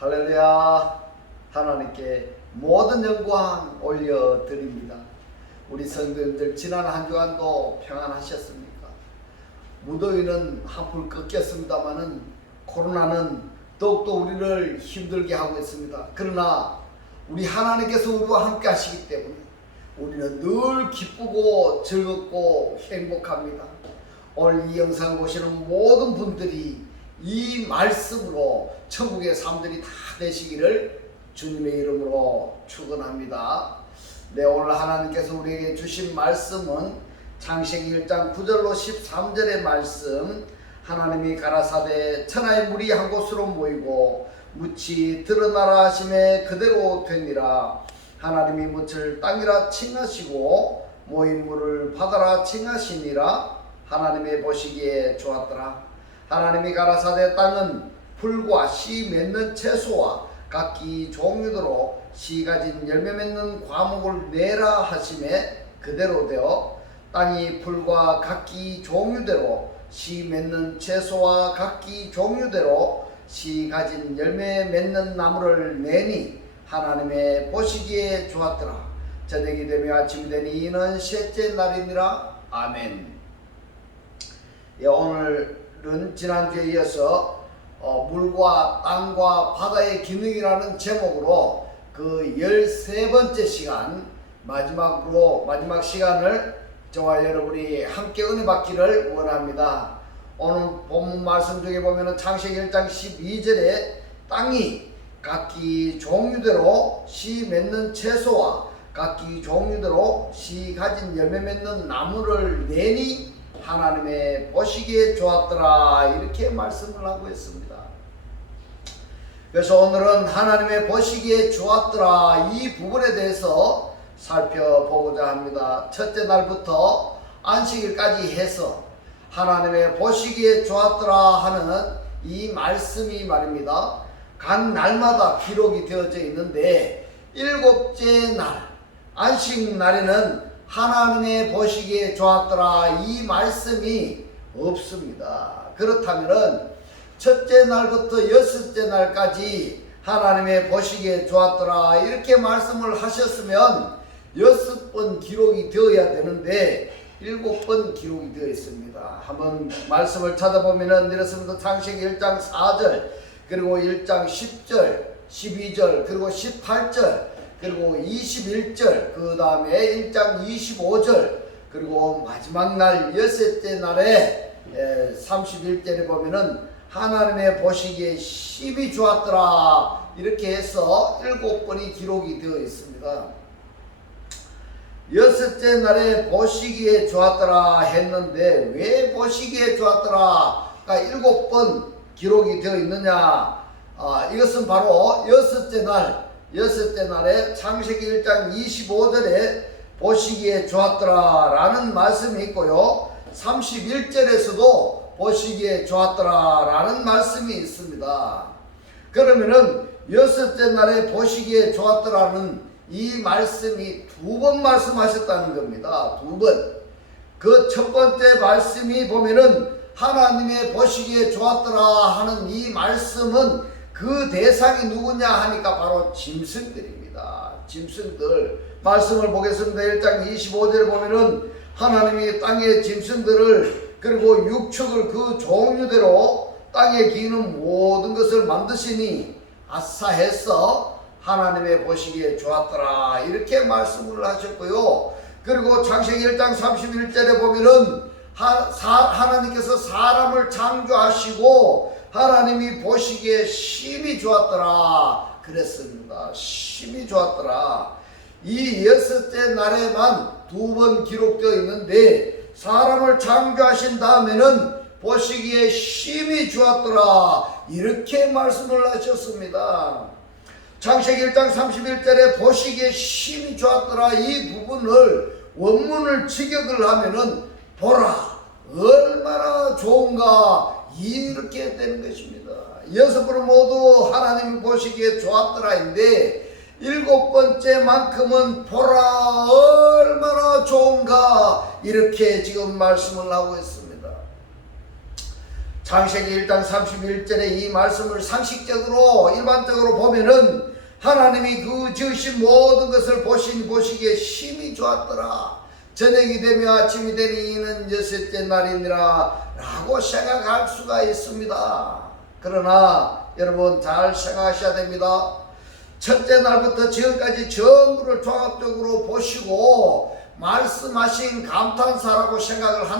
할렐루야. 하나님께 모든 영광 올려드립니다. 우리 성도님들 지난 한 주간도 평안하셨습니까? 무더위는 한풀 꺾였습니다마는 코로나는 더욱더 우리를 힘들게 하고 있습니다. 그러나 우리 하나님께서 우리와 함께 하시기 때문에 우리는 늘 기쁘고 즐겁고 행복합니다. 오늘 이 영상을 보시는 모든 분들이 이 말씀으로 천국의 삶들이 다 되시기를 주님의 이름으로 축원합니다. 네, 오늘 하나님께서 우리에게 주신 말씀은 창세기 1장 9절로 13절의 말씀. 하나님이 가라사대 천하의 물이 한 곳으로 모이고 묻이 드러나라 하심에 그대로 되니라. 하나님이 묻을 땅이라 칭하시고 모인 물을 바다라 칭하시니라. 하나님이 보시기에 좋았더라. 하나님이 가라사대 땅은 풀과 씨 맺는 채소와 각기 종류대로 씨 가진 열매 맺는 과목을 내라 하심에 그대로 되어 땅이 풀과 각기 종류대로 씨 맺는 채소와 각기 종류대로 씨 가진 열매 맺는 나무를 내니 하나님의 보시기에 좋았더라. 저녁이 되며 아침이 되니 이는 셋째 날이니라. 아멘. 예, 오늘은 지난주에 이어서 물과 땅과 바다의 기능이라는 제목으로 그 13번째 시간 마지막 시간을 저와 여러분이 함께 은혜 받기를 원합니다. 오늘 본문 말씀 중에 보면은 창세기 1장 12절에 땅이 각기 종류대로 씨 맺는 채소와 각기 종류대로 씨 가진 열매 맺는 나무를 내니 하나님의 보시기에 좋았더라, 이렇게 말씀을 하고 있습니다. 그래서 오늘은 하나님의 보시기에 좋았더라 이 부분에 대해서 살펴보고자 합니다. 첫째 날부터 안식일까지 해서 하나님의 보시기에 좋았더라 하는 이 말씀이 말입니다, 각 날마다 기록이 되어져 있는데 일곱째 날 안식날에는 하나님의 보시기에 좋았더라 이 말씀이 없습니다. 그렇다면 첫째 날부터 여섯째 날까지 하나님의 보시기에 좋았더라 이렇게 말씀을 하셨으면 6번 기록이 되어야 되는데 7번 기록이 되어 있습니다. 한번 말씀을 찾아보면 이렇습니다. 창세기 1장 4절 그리고 1장 10절 12절 그리고 18절 그리고 21절 그 다음에 1장 25절 그리고 마지막 날 여섯째 날에 31절에 보면은 하나님의 보시기에 심히 좋았더라 이렇게 해서 7번이 기록이 되어 있습니다. 여섯째 날에 보시기에 좋았더라 했는데 왜 보시기에 좋았더라가 7번 기록이 되어 있느냐, 이것은 바로 여섯째 날에 창세기 1장 25절에 보시기에 좋았더라 라는 말씀이 있고요, 31절에서도 보시기에 좋았더라 라는 말씀이 있습니다. 그러면은 여섯째 날에 보시기에 좋았더라는 이 말씀이 2번 말씀하셨다는 겁니다. 2번. 그 첫 번째 말씀이 보면은 하나님의 보시기에 좋았더라 하는 이 말씀은 그 대상이 누구냐 하니까 바로 짐승들입니다. 짐승들. 말씀을 보겠습니다. 1장 25절에 보면은 하나님이 땅의 짐승들을 그리고 육축을 그 종류대로 땅에 기는 모든 것을 만드시니 아사해서 하나님의 보시기에 좋았더라 이렇게 말씀을 하셨고요. 그리고 창세기 1장 31절에 보면은 하나님께서 사람을 창조하시고 하나님이 보시기에 심히 좋았더라 그랬습니다. 심히 좋았더라. 이 여섯째 날에만 2번 기록되어 있는데 사람을 창조하신 다음에는 보시기에 심히 좋았더라 이렇게 말씀을 하셨습니다. 창세기 1장 31절에 보시기에 심히 좋았더라 이 부분을 원문을 직역을 하면은 보라 얼마나 좋은가 이렇게 되는 것입니다. 6번은 모두 하나님이 보시기에 좋았더라인데 7번째만큼은 보라 얼마나 좋은가 이렇게 지금 말씀을 하고 있습니다. 창세기 1장 31절의 이 말씀을 상식적으로 일반적으로 보면은 하나님이 그 지으신 모든 것을 보시기에 심히 좋았더라. 저녁이 되며 아침이 되니 이는 여섯째 날이니라 라고 생각할 수가 있습니다. 그러나 여러분 잘 생각하셔야 됩니다. 첫째 날부터 지금까지 전부를 종합적으로 보시고 말씀하신 감탄사라고 생각을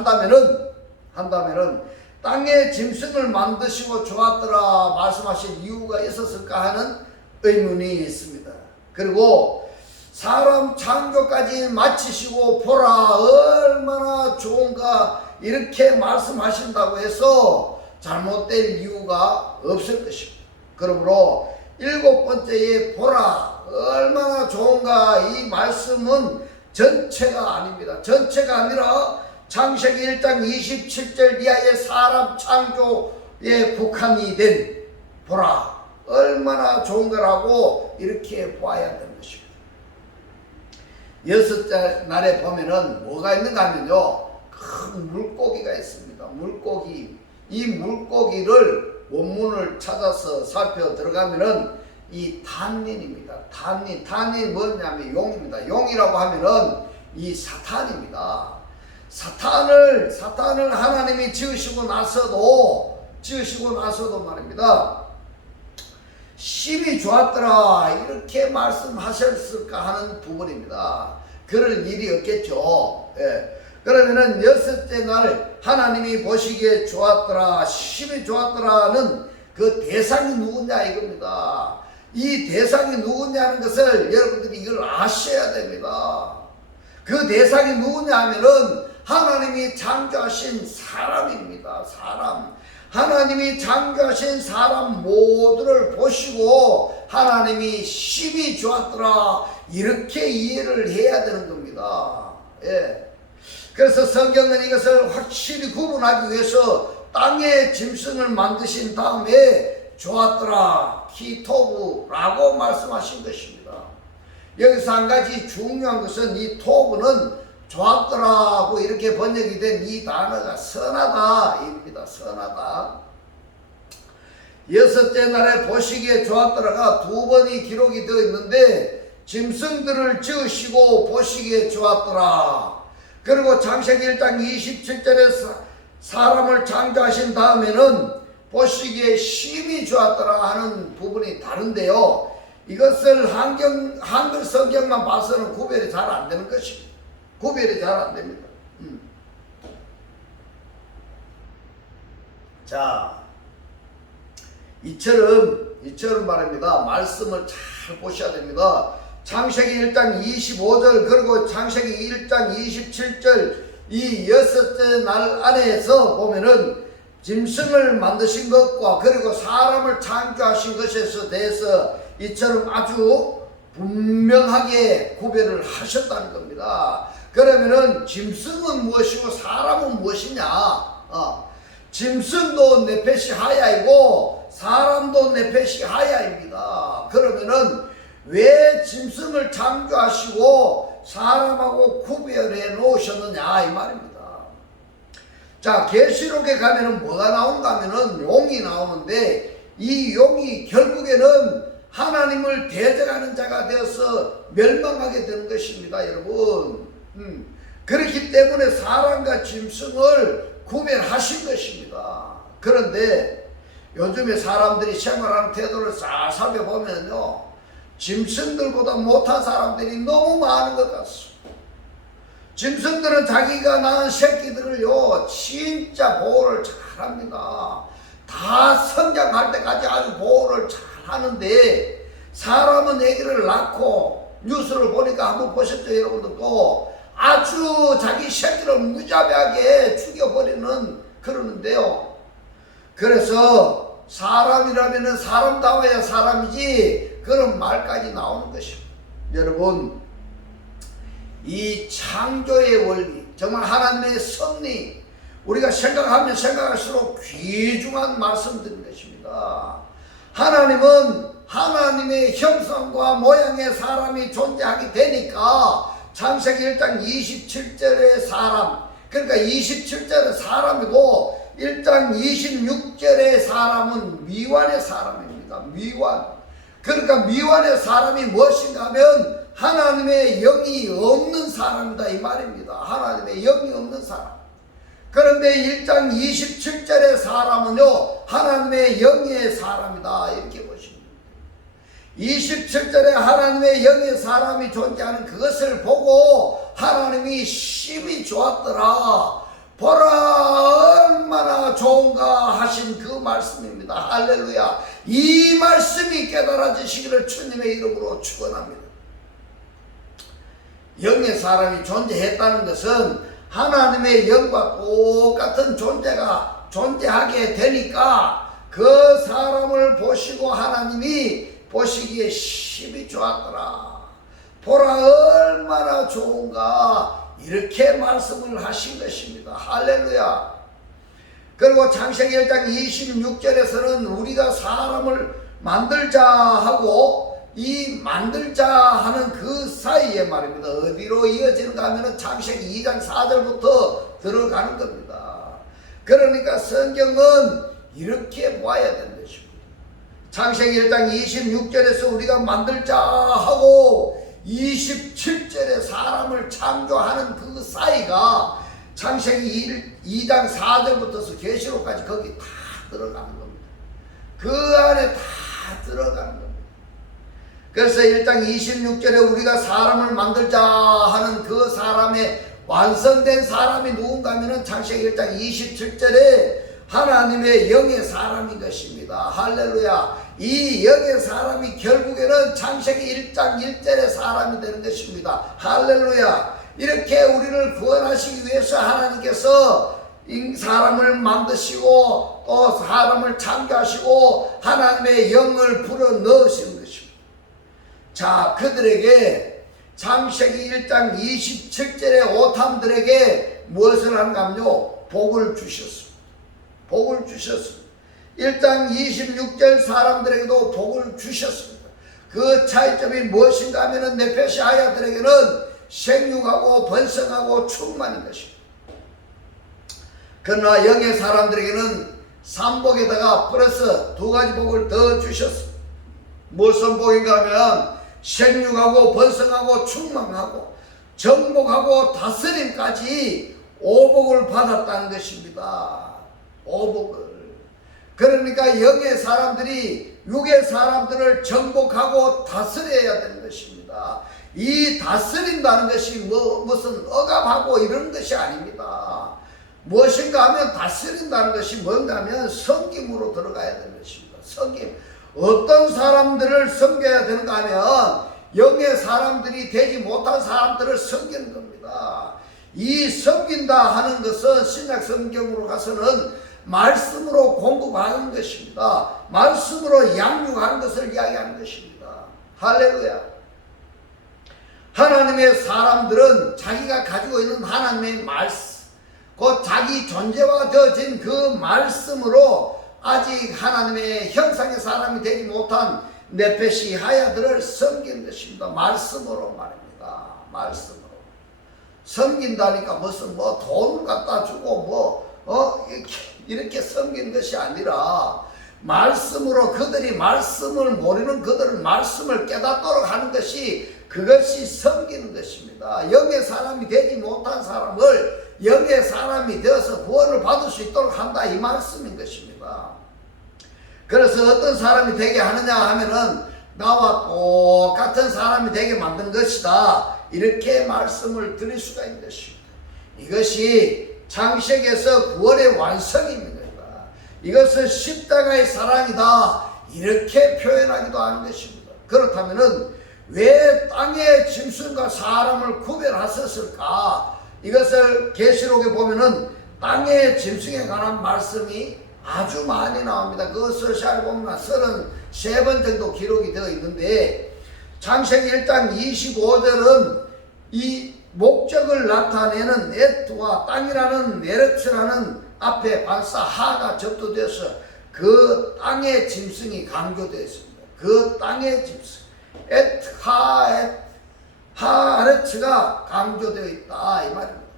한다면은 땅에 짐승을 만드시고 좋았더라 말씀하신 이유가 있었을까 하는 의문이 있습니다. 그리고 사람 창조까지 마치시고 보라 얼마나 좋은가 이렇게 말씀하신다고 해서 잘못될 이유가 없을 것입니다. 그러므로 일곱 번째에 보라 얼마나 좋은가 이 말씀은 전체가 아닙니다. 전체가 아니라 창세기 1장 27절 이하의 사람 창조에 국한이 된 보라 얼마나 좋은가라고 이렇게 보아야 되는 것입니다. 여섯째 날에 보면은 뭐가 있는가 하면요, 큰 물고기가 있습니다. 물고기. 이 물고기를 원문을 찾아서 살펴 들어가면은 이 탄닌입니다. 탄닌이 뭐냐면 용입니다. 용이라고 하면은 이 사탄입니다. 사탄을 하나님이 지으시고 나서도 말입니다. 심히 좋았더라 이렇게 말씀하셨을까 하는 부분입니다. 그럴 일이 없겠죠. 예. 그러면은 여섯째 날 하나님이 보시기에 좋았더라 심히 좋았더라는 그 대상이 누구냐 이겁니다. 이 대상이 누구냐는 것을 여러분들이 이걸 아셔야 됩니다. 그 대상이 누구냐 하면은 하나님이 창조하신 사람입니다. 사람. 하나님이 창조하신 사람 모두를 보시고 하나님이 심히 좋았더라 이렇게 이해를 해야 되는 겁니다. 예. 그래서 성경은 이것을 확실히 구분하기 위해서 땅에 짐승을 만드신 다음에 좋았더라 키토브라고 말씀하신 것입니다. 여기서 한 가지 중요한 것은 이 토브는 좋았더라고 이렇게 번역이 된 이 단어가 선하다입니다. 선하다. 여섯째 날에 보시기에 좋았더라가 두 번이 기록이 되어 있는데 짐승들을 지으시고 보시기에 좋았더라. 그리고 창세기 1장 27절에 사람을 창조하신 다음에는 보시기에 심히 좋았더라 하는 부분이 다른데요. 이것을 한글 성경만 봐서는 구별이 잘 안 되는 것입니다. 구별이 잘 안 됩니다. 자, 이처럼 말입니다. 말씀을 잘 보셔야 됩니다. 창세기 1장 25절 그리고 창세기 1장 27절 이 여섯째 날 안에서 보면은 짐승을 만드신 것과 그리고 사람을 창조하신 것에 대해서 이처럼 아주 분명하게 구별을 하셨다는 겁니다. 그러면은 짐승은 무엇이고 사람은 무엇이냐? 짐승도 네펫이 하야이고 사람도 네펫이 하야입니다. 그러면은 왜 짐승을 창조하시고 사람하고 구별해 놓으셨느냐 이 말입니다. 자, 계시록에 가면은 뭐가 나온가 하면은 용이 나오는데 이 용이 결국에는 하나님을 대적하는 자가 되어서 멸망하게 되는 것입니다, 여러분. 그렇기 때문에 사람과 짐승을 구별하신 것입니다. 그런데 요즘에 사람들이 생활하는 태도를 잘 살펴보면요, 짐승들보다 못한 사람들이 너무 많은 것 같습니다. 짐승들은 자기가 낳은 새끼들을요 진짜 보호를 잘합니다. 다 성장할 때까지 아주 보호를 잘하는데 사람은 아기를 낳고 뉴스를 보니까 한번 보셨죠 여러분들도 아주 자기 새끼를 무자비하게 죽여버리는 그러는데요. 그래서 사람이라면 사람다워야 사람이지 그런 말까지 나오는 것입니다. 여러분, 이 창조의 원리, 정말 하나님의 섭리, 우리가 생각하면 생각할수록 귀중한 말씀드린 것입니다. 하나님은 하나님의 형상과 모양의 사람이 존재하게 되니까 창세기 1장 27절의 사람, 그러니까 27절의 사람이고 1장 26절의 사람은 미완의 사람입니다. 미완. 그러니까 미완의 사람이 무엇인가 하면 하나님의 영이 없는 사람이다 이 말입니다. 하나님의 영이 없는 사람. 그런데 1장 27절의 사람은요 하나님의 영의 사람이다 이렇게 보십니다. 27절에 하나님의 영의 사람이 존재하는 그것을 보고 하나님이 심히 좋았더라. 보라 얼마나 좋은가 하신 그 말씀입니다. 할렐루야. 이 말씀이 깨달아지시기를 주님의 이름으로 축원합니다. 영의 사람이 존재했다는 것은 하나님의 영과 똑같은 존재가 존재하게 되니까 그 사람을 보시고 하나님이 보시기에 심히 좋았더라. 보라 얼마나 좋은가 이렇게 말씀을 하신 것입니다. 할렐루야. 그리고 창세기 1장 26절에서는 우리가 사람을 만들자 하고 이 만들자 하는 그 사이에 말입니다. 어디로 이어지는가 하면 창세기 2장 4절부터 들어가는 겁니다. 그러니까 성경은 이렇게 봐야 되는 것입니다. 창세기 1장 26절에서 우리가 만들자 하고 27절에 사람을 창조하는 그 사이가 창세기 2장 4절부터서 계시록까지 거기 다 들어가는 겁니다. 그 안에 다 들어가는 겁니다. 그래서 1장 26절에 우리가 사람을 만들자 하는 그 사람의 완성된 사람이 누군가 하면 창세기 1장 27절에 하나님의 영의 사람인 것입니다. 할렐루야. 이 영의 사람이 결국에는 창세기 1장 1절의 사람이 되는 것입니다. 할렐루야. 이렇게 우리를 구원하시기 위해서 하나님께서 사람을 만드시고 또 사람을 창조하시고 하나님의 영을 불어 넣으시는 것입니다. 자, 그들에게 창세기 1장 27절의 오탐들에게 무엇을 한가 하면요 복을 주셨습니다. 복을 주셨습니다. 1장 26절 사람들에게도 복을 주셨습니다. 그 차이점이 무엇인가 하면 네페시 아야들에게는 생육하고 번성하고 충만인 것입니다. 그러나 영의 사람들에게는 삼복에다가 플러스 두 가지 복을 더 주셨습니다. 무슨 복인가 하면 생육하고 번성하고 충만하고 정복하고 다스림까지 오복을 받았다는 것입니다. 오복을. 그러니까 영의 사람들이 육의 사람들을 정복하고 다스려야 되는 것입니다. 이 다스린다는 것이 무슨 억압하고 이런 것이 아닙니다. 무엇인가 하면 다스린다는 것이 뭔가 하면 섬김으로 들어가야 되는 것입니다. 섬김. 어떤 사람들을 섬겨야 되는가 하면 영의 사람들이 되지 못한 사람들을 섬기는 겁니다. 이 섬긴다 하는 것은 신약 성경으로 가서는 말씀으로 공급하는 것입니다. 말씀으로 양육하는 것을 이야기하는 것입니다. 할렐루야. 하나님의 사람들은 자기가 가지고 있는 하나님의 말씀, 그 자기 존재화 되어진 그 말씀으로 아직 하나님의 형상의 사람이 되지 못한 네페시 하야들을 섬기는 것입니다. 말씀으로 말입니다. 말씀으로. 섬긴다니까 무슨 돈을 갖다 주고 이렇게 섬기는 것이 아니라 말씀으로 그들이 말씀을 모르는 그들은 말씀을 깨닫도록 하는 것이 그것이 섬기는 것입니다. 영의 사람이 되지 못한 사람을 영의 사람이 되어서 구원을 받을 수 있도록 한다 이 말씀인 것입니다. 그래서 어떤 사람이 되게 하느냐 하면은 나와 똑같은 사람이 되게 만든 것이다 이렇게 말씀을 드릴 수가 있는 것입니다. 이것이 창세기에서 구원의 완성입니다. 이것을 십자가의 사랑이다 이렇게 표현하기도 하는 것입니다. 그렇다면은 왜 땅의 짐승과 사람을 구별하셨을까? 이것을 계시록에 보면은 땅의 짐승에 관한 말씀이 아주 많이 나옵니다. 그 서시아를 보면 33번 정도 기록이 되어 있는데 창세기 1장 25절은 이 목적을 나타내는 에트와 땅이라는 네르츠라는 앞에 반사 하가 접두되어서 그 땅의 짐승이 강조되어 있습니다. 그 땅의 짐승 에트 하 아레츠가 강조되어 있다 이 말입니다.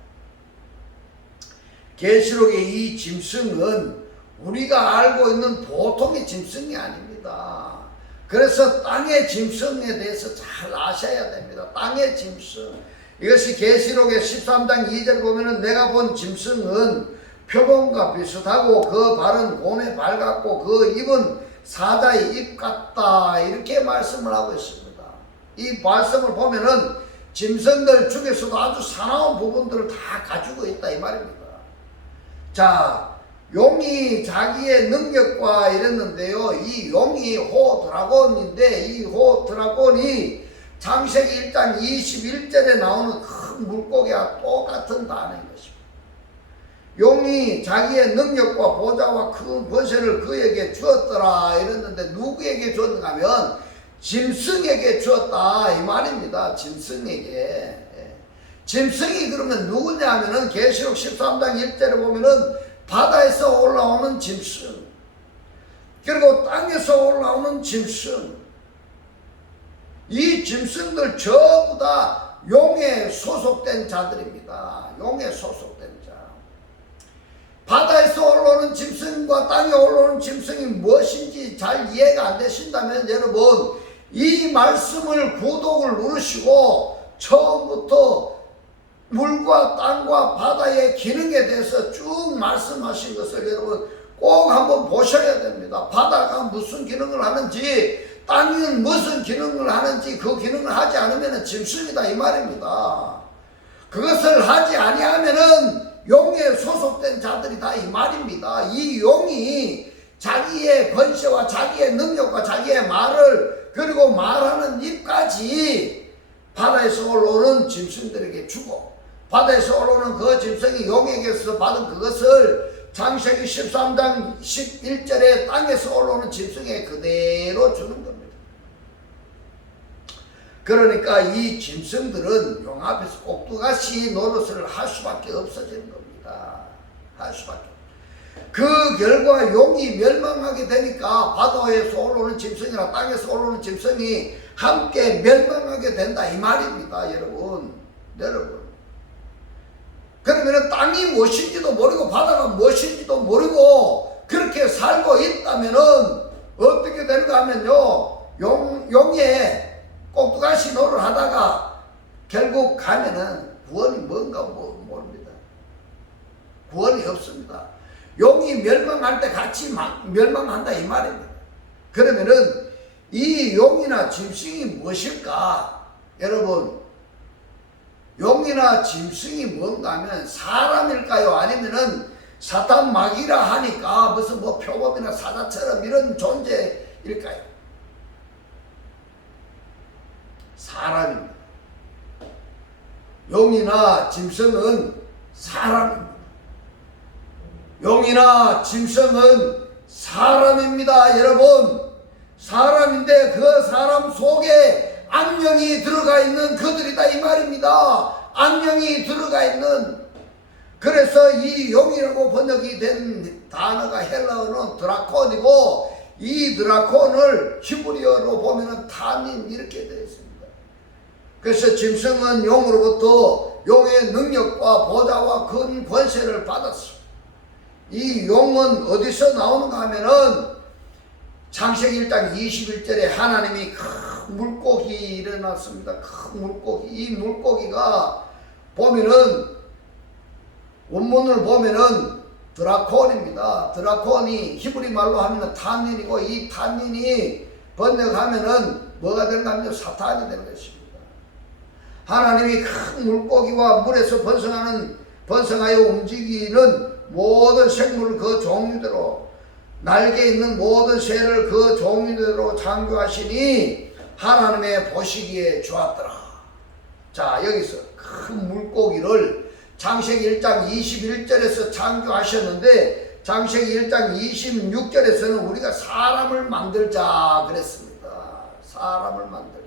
계시록의 이 짐승은 우리가 알고 있는 보통의 짐승이 아닙니다. 그래서 땅의 짐승에 대해서 잘 아셔야 됩니다. 땅의 짐승. 이것이 계시록의 13장 2절 보면은 내가 본 짐승은 표범과 비슷하고 그 발은 곰의 발 같고 그 입은 사자의 입 같다. 이렇게 말씀을 하고 있습니다. 이 말씀을 보면은 짐승들 중에서도 아주 사나운 부분들을 다 가지고 있다 이 말입니다. 자, 용이 자기의 능력과 이랬는데요. 이 용이 호드라곤인데 이 호드라곤이 창세기 1장 21절에 나오는 큰 물고기와 똑같은 단어인 것입니다. 용이 자기의 능력과 보좌와 큰 권세를 그에게 주었더라 이랬는데 누구에게 주었는가 하면 짐승에게 주었다 이 말입니다. 짐승에게. 짐승이 그러면 누구냐 하면은 계시록 13장 1절에 보면은 바다에서 올라오는 짐승, 그리고 땅에서 올라오는 짐승, 이 짐승들 전부 다 용에 소속된 자들입니다. 용에 소속된 자. 바다에서 올라오는 짐승과 땅에 올라오는 짐승이 무엇인지 잘 이해가 안 되신다면 여러분 이 말씀을 구독을 누르시고 처음부터 물과 땅과 바다의 기능에 대해서 쭉 말씀하신 것을 여러분 꼭 한번 보셔야 됩니다. 바다가 무슨 기능을 하는지, 땅은 무슨 기능을 하는지 그 기능을 하지 않으면 짐승이다 이 말입니다. 그것을 하지 아니하면은 용에 소속된 자들이다 이 말입니다. 이 용이 자기의 권세와 자기의 능력과 자기의 말을 그리고 말하는 입까지 바다에서 올라오는 짐승들에게 주고 바다에서 올라오는 그 짐승이 용에게서 받은 그것을 창세기 13장 11절에 땅에서 올라오는 짐승에 그대로 주는 겁니다. 그러니까 이 짐승들은 용 앞에서 꼭두가시 노릇을 할 수밖에 없어지는 겁니다. 할 수밖에. 그 결과 용이 멸망하게 되니까 바다에서 올라오는 짐승이나 땅에서 올라오는 짐승이 함께 멸망하게 된다 이 말입니다. 여러분. 그러면 땅이 무엇인지도 모르고 바다가 무엇인지도 모르고 그렇게 살고 있다면 어떻게 되는가 하면요, 용에 꼭두가시 노를 하다가 결국 가면은 구원이 뭔가 모릅니다. 구원이 없습니다. 용이 멸망할 때 같이 멸망한다 이 말입니다. 그러면은 이 용이나 짐승이 무엇일까? 여러분, 용이나 짐승이 뭔가 하면 사람일까요? 아니면은 사탄 마귀라 하니까 무슨 뭐 표범이나 사자처럼 이런 존재일까요? 사람입니다. 용이나 짐승은 사람입니다. 용이나 짐승은 사람입니다. 여러분, 사람인데 그 사람 속에 악령이 들어가 있는 그들이다 이 말입니다. 악령이 들어가 있는. 그래서 이 용이라고 번역이 된 단어가 헬라어는 드라콘이고 이 드라콘을 히브리어로 보면은 탄닌 이렇게 되어 있습니다. 그래서 짐승은 용으로부터 용의 능력과 보좌와 큰 권세를 받았습니다. 이 용은 어디서 나오는가 하면은 창세기 1장 21절에 하나님이 큰 물고기 일어났습니다. 큰 물고기. 이 물고기가 보면은 원문을 보면은 드라콘입니다. 드라콘이 히브리 말로 하면은 탄닌이고 이 탄닌이 번역하면은 뭐가 되는가 하면 사탄이 되는 것입니다. 하나님이 큰 물고기와 물에서 번성하여 움직이는 모든 생물을 그 종류대로 날개 있는 모든 새를 그 종류대로 창조하시니 하나님의 보시기에 좋았더라. 자, 여기서 큰 물고기를 창세기 1장 21절에서 창조하셨는데 창세기 1장 26절에서는 우리가 사람을 만들자 그랬습니다. 사람을 만들자.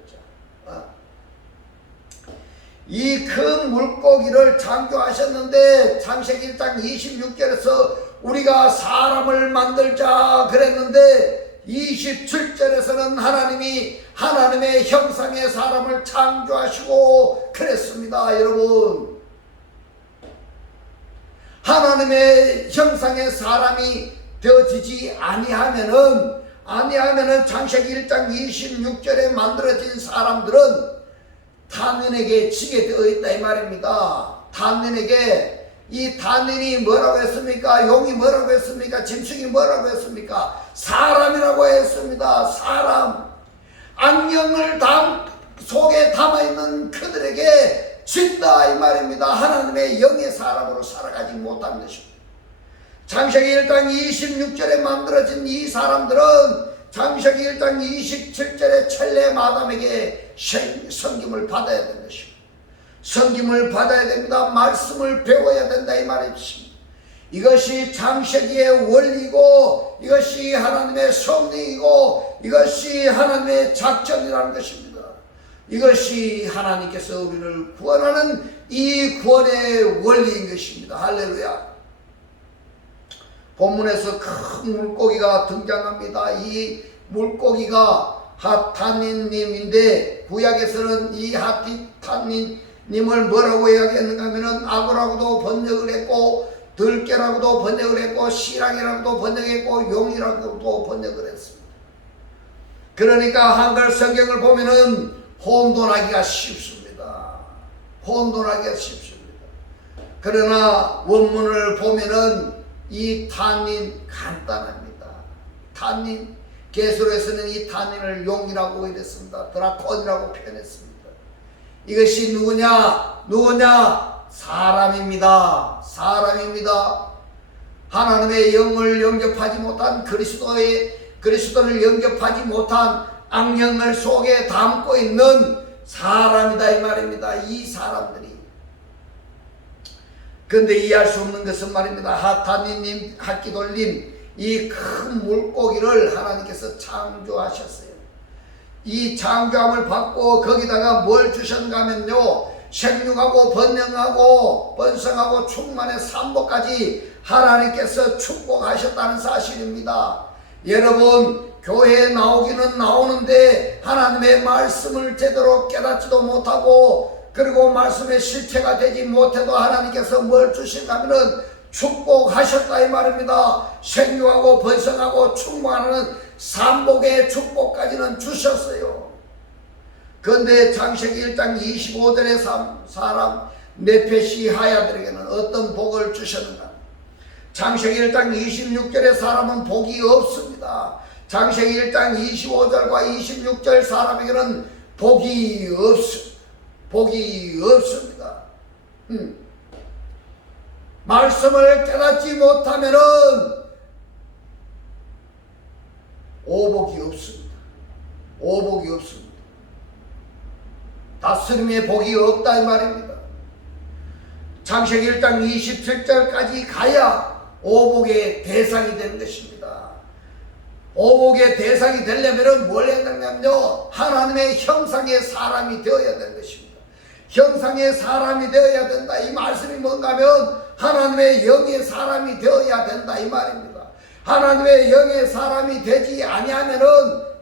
이 큰 물고기를 창조하셨는데 창세기 1장 26절에서 우리가 사람을 만들자 그랬는데 27절에서는 하나님이 하나님의 형상의 사람을 창조하시고 그랬습니다. 여러분, 하나님의 형상의 사람이 되어지지 아니하면은 창세기 1장 26절에 만들어진 사람들은 단닌에게 지게 되어 있다 이 말입니다. 단닌에게, 이 단닌이 뭐라고 했습니까? 용이 뭐라고 했습니까? 짐승이 뭐라고 했습니까? 사람이라고 했습니다. 사람. 악령을 속에 담아있는 그들에게 진다 이 말입니다. 하나님의 영의 사람으로 살아가지 못한 것입니다. 창세기 1장 26절에 만들어진 이 사람들은 창세기 1장 27절에 첼레 마담에게 섬김을 받아야 되는 것입니다. 섬김을 받아야 됩니다. 말씀을 배워야 된다 이 말입니다. 이것이 창세기의 원리고, 이것이 하나님의 성령이고, 이것이 하나님의 작전이라는 것입니다. 이것이 하나님께서 우리를 구원하는 이 구원의 원리인 것입니다. 할렐루야. 본문에서 큰 물고기가 등장합니다. 이 물고기가 핫타닌님인데, 구약에서는 이 핫타닌님을 뭐라고 이야기했는가 하면은 악어라고도 번역을 했고, 들깨라고도 번역을 했고, 시랑이라고도 번역했고, 용이라고도 번역을 했습니다. 그러니까 한글 성경을 보면은 혼돈하기가 쉽습니다. 혼돈하기가 쉽습니다. 그러나 원문을 보면은 이 탄닌 간단합니다. 탄닌, 게스로에서는 이 탄닌을 용이라고 이랬습니다. 드라콘이라고 표현했습니다. 이것이 누구냐? 사람입니다. 사람입니다. 하나님의 영을 영접하지 못한 그리스도를 영접하지 못한 악령을 속에 담고 있는 사람이다 이 말입니다. 이 사람들이. 그런데 이해할 수 없는 것은 말입니다. 핫타닌님, 핫기돌님, 이 큰 물고기를 하나님께서 창조하셨어요. 이 창조함을 받고 거기다가 뭘 주셨는가 하면요, 생육하고 번성하고 충만의 산복까지 하나님께서 축복하셨다는 사실입니다. 여러분, 교회에 나오기는 나오는데 하나님의 말씀을 제대로 깨닫지도 못하고, 그리고 말씀의 실체가 되지 못해도 하나님께서 뭘 주신가 하면은 축복하셨다 이 말입니다. 생육하고 번성하고 충만하는 산복의 축복까지는 주셨어요. 그런데 창세기 1장 25절의 사람 네페시 하야들에게는 어떤 복을 주셨는가? 창세기 1장 26절의 사람은 복이 없습니다. 창세기 1장 25절과 26절 사람에게는 복이 없습니다. 말씀을 깨닫지 못하면은 오복이 없습니다. 오복이 없습니다. 다스림의 복이 없다 이 말입니다. 창세기 1장 27절까지 가야 오복의 대상이 되는 것입니다. 오복의 대상이 되려면 뭘 해야 되냐면요, 하나님의 형상의 사람이 되어야 되는 것입니다. 형상의 사람이 되어야 된다. 이 말씀이 뭔가 하면 하나님의 영의 사람이 되어야 된다 이 말입니다. 하나님의 영의 사람이 되지 아니하면은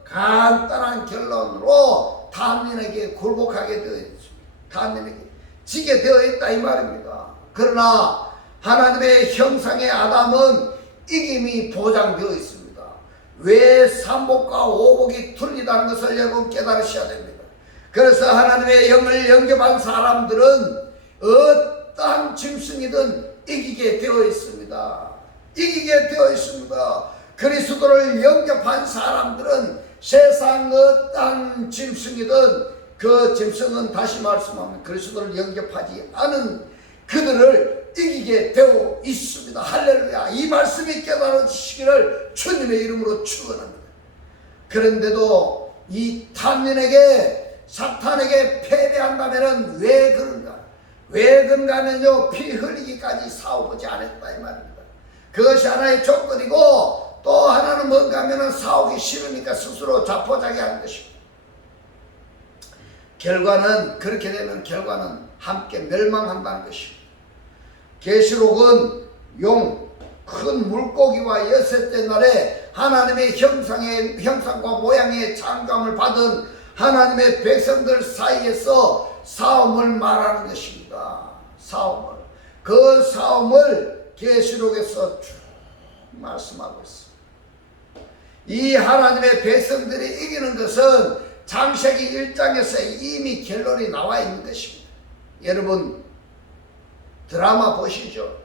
간단한 결론으로 탄닌에게 굴복하게 되어 있습니다. 탄닌에게 지게 되어 있다 이 말입니다. 그러나 하나님의 형상의 아담은 이김이 보장되어 있습니다. 왜 삼복과 오복이 틀리다는 것을 여러분 깨달으셔야 됩니다. 그래서 하나님의 영을 영접한 사람들은 어떠한 짐승이든 이기게 되어 있습니다. 이기게 되어 있습니다. 그리스도를 영접한 사람들은 세상 어떠한 짐승이든 그 짐승은 다시 말씀하면 그리스도를 영접하지 않은 그들을 이기게 되어 있습니다. 할렐루야. 이 말씀이 깨달아지시기를 주님의 이름으로 축원합니다. 그런데도 이 탄닌에게, 사탄에게 패배한다면 왜 그런가? 왜 그런가 하면요, 피 흘리기까지 싸워보지 않았다 이 말입니다. 그것이 하나의 조건이고, 또 하나는 뭔가 하면은 싸우기 싫으니까 스스로 자포자기하는 것입니다. 결과는, 그렇게 되면 결과는 함께 멸망한다는 것입니다. 계시록은 큰 물고기와 여섯째 날에 하나님의 형상과 모양의 창조함을 받은 하나님의 백성들 사이에서 싸움을 말하는 것입니다. 싸움을. 그 싸움을 계시록에서 쭉 말씀하고 있습니다. 이 하나님의 백성들이 이기는 것은 창세기 1장에서 이미 결론이 나와 있는 것입니다. 여러분 드라마 보시죠.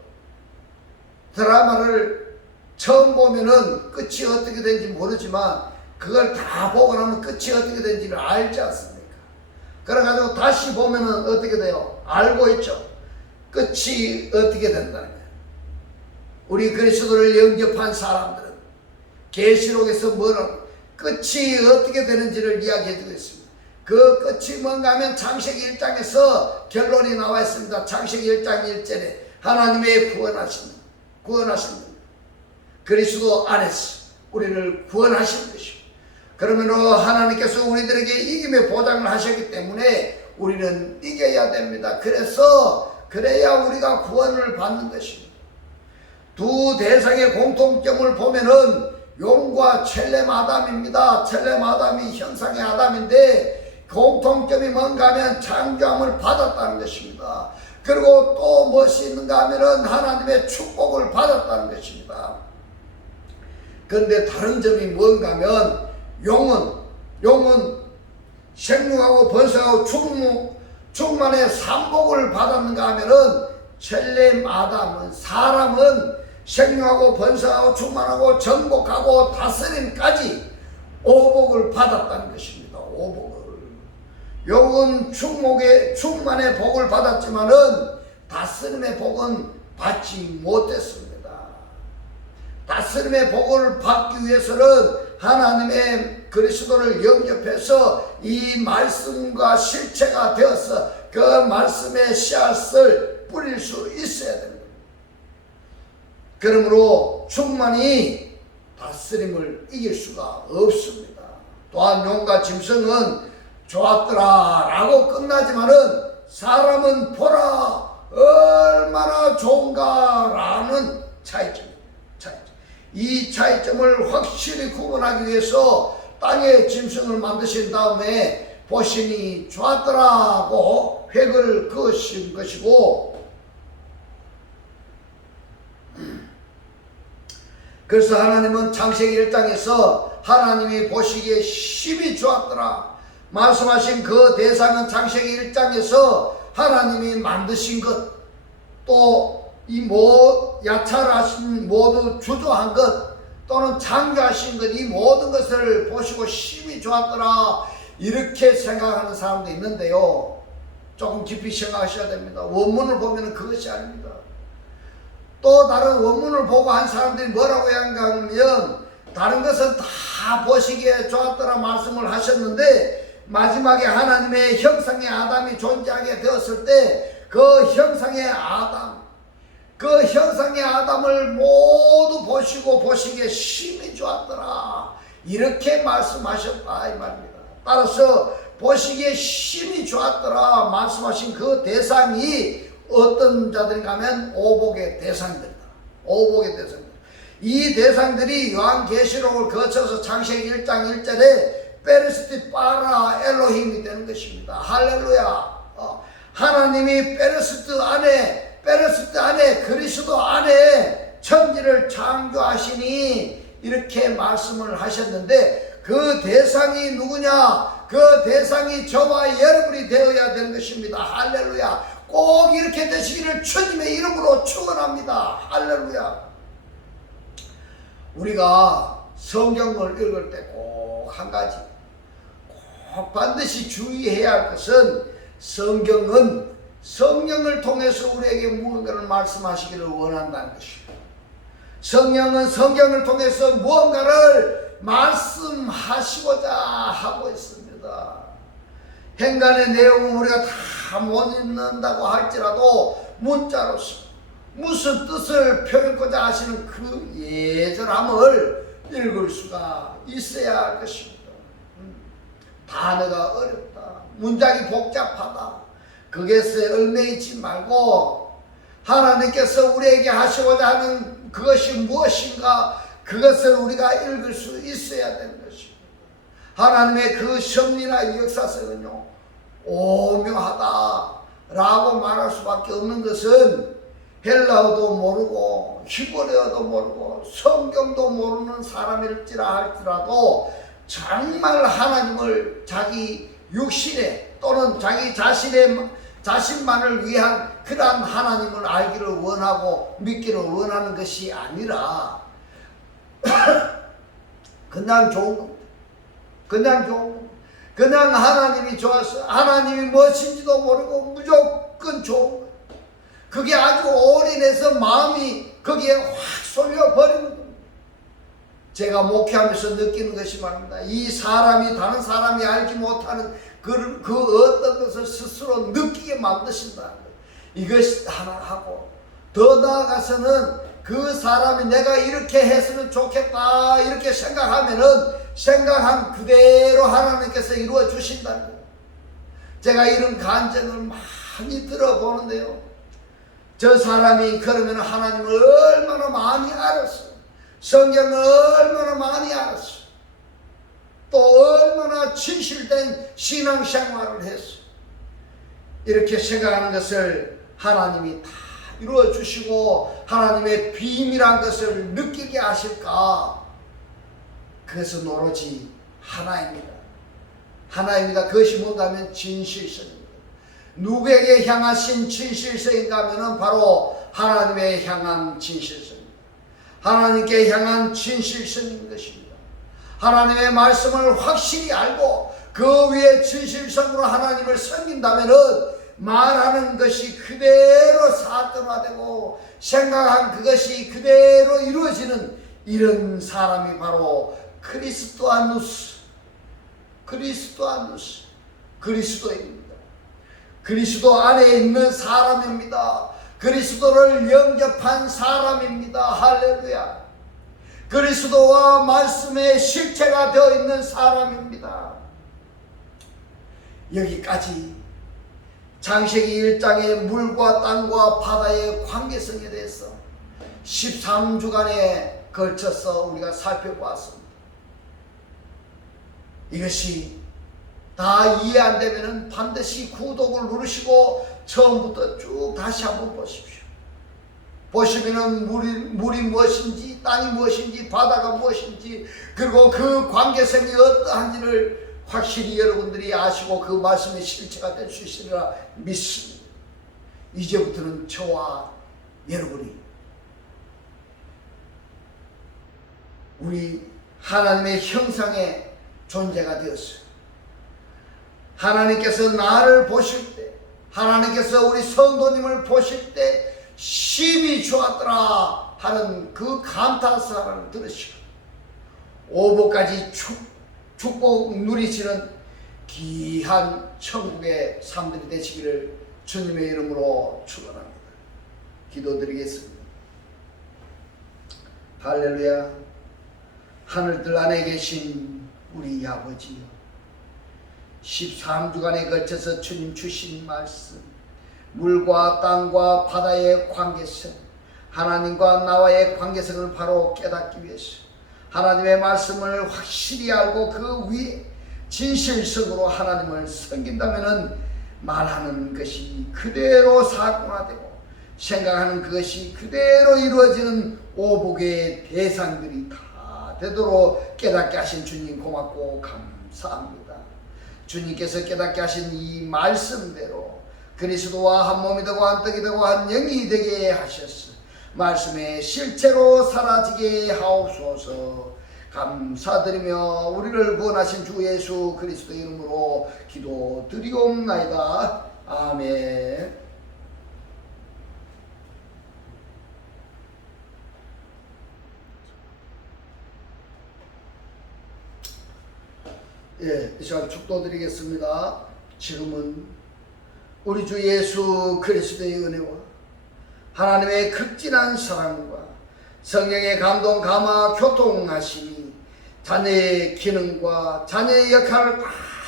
드라마를 처음 보면은 끝이 어떻게 되는지 모르지만 그걸 다 보고 나면 끝이 어떻게 되는지를 알지 않습니까? 그래가지고 다시 보면은 어떻게 돼요? 알고 있죠. 끝이 어떻게 된다는 거예요. 우리 그리스도를 영접한 사람들은 계시록에서 뭐라고 끝이 어떻게 되는지를 이야기해주고 있습니다. 그 끝이 뭔가 하면 창세기 1장에서 결론이 나와 있습니다. 창세기 1장 1절에 하나님의 구원하신 그리스도 안에서 우리를 구원하신 것입니다. 그러면 하나님께서 우리들에게 이김의 보장을 하셨기 때문에 우리는 이겨야 됩니다. 그래야 우리가 구원을 받는 것입니다. 두 대상의 공통점을 보면은 용과 첼렘 아담입니다. 첼렘 아담이 형상의 아담인데 공통점이 뭔가 하면 창조함을 받았다는 것입니다. 그리고 또 무엇이 있는가 하면은 하나님의 축복을 받았다는 것입니다. 그런데 다른 점이 뭔가 하면 용은 생육하고 번성하고 충만의 삼복을 받았는가 하면은 첼렘 아담은 사람은 생육하고 번성하고 충만하고 정복하고 다스림까지 오복을 받았다는 것입니다. 오복을. 용은 충만의 복을 받았지만은 다스림의 복은 받지 못했습니다. 다스림의 복을 받기 위해서는 하나님의 그리스도를 영접해서 이 말씀과 실체가 되어서 그 말씀의 씨앗을 뿌릴 수 있어야 됩니다. 그러므로 충만히 다스림을 이길 수가 없습니다. 또한 용과 짐승은 좋았더라 라고 끝나지만은 사람은 보라 얼마나 좋은가 라는 차이점입니다. 이 차이점을 확실히 구분하기 위해서 땅에 짐승을 만드신 다음에 보시니 좋았더라고 획을 그으신 것이고, 그래서 하나님은 창세기 1장에서 하나님이 보시기에 심히 좋았더라 말씀하신 그 대상은 창세기 1장에서 하나님이 만드신 것, 또 이 야찰하신 모두 주조한 것 또는 창조하신 것, 이 모든 것을 보시고 심히 좋았더라 이렇게 생각하는 사람도 있는데요, 조금 깊이 생각하셔야 됩니다. 원문을 보면 그것이 아닙니다. 또 다른 원문을 보고 한 사람들이 뭐라고 하면 다른 것은 다 보시기에 좋았더라 말씀을 하셨는데 마지막에 하나님의 형상의 아담이 존재하게 되었을 때 그 형상의 아담을 모두 보시고 보시기에 심히 좋았더라 이렇게 말씀하셨다 이 말입니다. 따라서 보시기에 심히 좋았더라 말씀하신 그 대상이 어떤 자들인가 하면 오복의 대상들이다. 오복의 대상들. 이 대상들이 요한계시록을 거쳐서 창세기 1장 1절에 베르스티 파라 엘로힘이 되는 것입니다. 할렐루야. 하나님이 베르스트 안에 그리스도 안에 천지를 창조하시니 이렇게 말씀을 하셨는데 그 대상이 누구냐? 그 대상이 저와 여러분이 되어야 되는 것입니다. 할렐루야. 꼭 이렇게 되시기를 주님의 이름으로 축원합니다. 할렐루야. 우리가 성경을 읽을 때 꼭 한 가지 꼭 반드시 주의해야 할 것은 성경을 통해서 우리에게 무언가를 말씀하시기를 원한다는 것입니다. 성령은 성경을 통해서 무언가를 말씀하시고자 하고 있습니다. 행간의 내용은 우리가 다 못 읽는다고 할지라도 문자로서 무슨 뜻을 표현하고자 하시는 그 예절함을 읽을 수가 있어야 할 것입니다. 단어가 어렵다, 문장이 복잡하다, 그것에 얽매이지 말고 하나님께서 우리에게 하시고자 하는 그것이 무엇인가 그것을 우리가 읽을 수 있어야 되는 것입니다. 하나님의 그 섭리나 역사성은요 오묘하다 라고 말할 수밖에 없는 것은 헬라어도 모르고 히브리어도 모르고 성경도 모르는 사람일지라 할지라도 정말 하나님을 자기 육신에 또는 자기 자신만을 위한 그러한 하나님을 알기를 원하고 믿기를 원하는 것이 아니라 그냥 좋은 겁니다. 그냥 좋은 겁니다. 그냥 하나님이 좋아서 하나님이 무엇인지도 모르고 무조건 좋은 거예요. 그게 아주 올인해서 마음이 거기에 확 쏠려버리는 겁니다. 제가 목회하면서 느끼는 것이 말입니다. 이 사람이 다른 사람이 알지 못하는 그 어떤 것을 스스로 느끼게 만드신다는 거예요. 이것이 하나 하고 더 나아가서는 그 사람이 내가 이렇게 했으면 좋겠다 이렇게 생각하면은 생각한 그대로 하나님께서 이루어 주신다는 거예요. 제가 이런 간증을 많이 들어보는데요. 저 사람이 그러면 하나님을 얼마나 많이 알았어요. 성경을 얼마나 많이 알았어요. 또 얼마나 진실된 신앙생활을 했어요. 이렇게 생각하는 것을 하나님이 다 이루어 주시고 하나님의 비밀한 것을 느끼게 하실까? 그것은 오로지 하나입니다. 하나입니다. 그것이 뭔가면 진실성입니다. 누구에게 향하신 진실성인가 하면 바로 하나님의 향한 진실성입니다. 하나님께 향한 진실성인 것입니다. 하나님의 말씀을 확실히 알고 그 위에 진실성으로 하나님을 섬긴다면 말하는 것이 그대로 사건화되고 생각한 그것이 그대로 이루어지는 이런 사람이 바로 그리스도인입니다. 그리스도 안에 있는 사람입니다. 그리스도를 영접한 사람입니다. 할렐루야. 그리스도와 말씀의 실체가 되어 있는 사람입니다. 여기까지 창세기 1장의 물과 땅과 바다의 관계성에 대해서 13주간에 걸쳐서 우리가 살펴보았습니다. 이것이 다 이해 안 되면 반드시 구독을 누르시고 처음부터 쭉 다시 한번 보십시오. 보시면은 물이 무엇인지 땅이 무엇인지 바다가 무엇인지 그리고 그 관계성이 어떠한지를 확실히 여러분들이 아시고 그 말씀의 실체가 될 수 있으리라 믿습니다. 이제부터는 저와 여러분이 우리 하나님의 형상의 존재가 되었어요. 하나님께서 나를 보실 때 하나님께서 우리 성도님을 보실 때 심히 좋았더라 하는 그 감탄사를 들으시고 오복까지 축복 누리시는 귀한 천국의 삶들이 되시기를 주님의 이름으로 축원합니다. 기도드리겠습니다. 할렐루야. 하늘들 안에 계신 우리 아버지요, 13주간에 걸쳐서 주님 주신 말씀, 물과 땅과 바다의 관계성, 하나님과 나와의 관계성을 바로 깨닫기 위해서 하나님의 말씀을 확실히 알고 그 위에 진실성으로 하나님을 섬긴다면 말하는 것이 그대로 사건화되고 생각하는 그것이 그대로 이루어지는 오복의 대상들이 다 되도록 깨닫게 하신 주님 고맙고 감사합니다. 주님께서 깨닫게 하신 이 말씀대로 그리스도와 한 몸이 되고 한 떡이 되고 한 영이 되게 하셨어. 말씀의 실체로 사라지게 하옵소서. 감사드리며 우리를 구원하신 주 예수 그리스도 이름으로 기도드리옵나이다. 아멘. 이 시간 축도드리겠습니다. 지금은 우리 주 예수 그리스도의 은혜와 하나님의 극진한 사랑과 성령의 감동 감화 교통하심이 자녀의 기능과 자녀의 역할을 다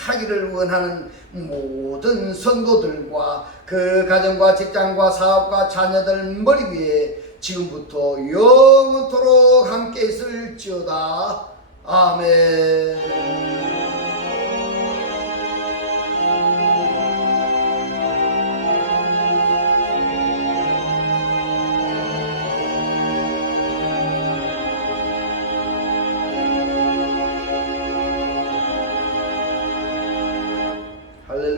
하기를 원하는 모든 성도들과 그 가정과 직장과 사업과 자녀들 머리 위에 지금부터 영원토록 함께 있을지어다. 아멘.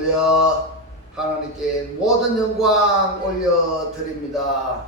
할렐루야. 하나님께 모든 영광 올려드립니다.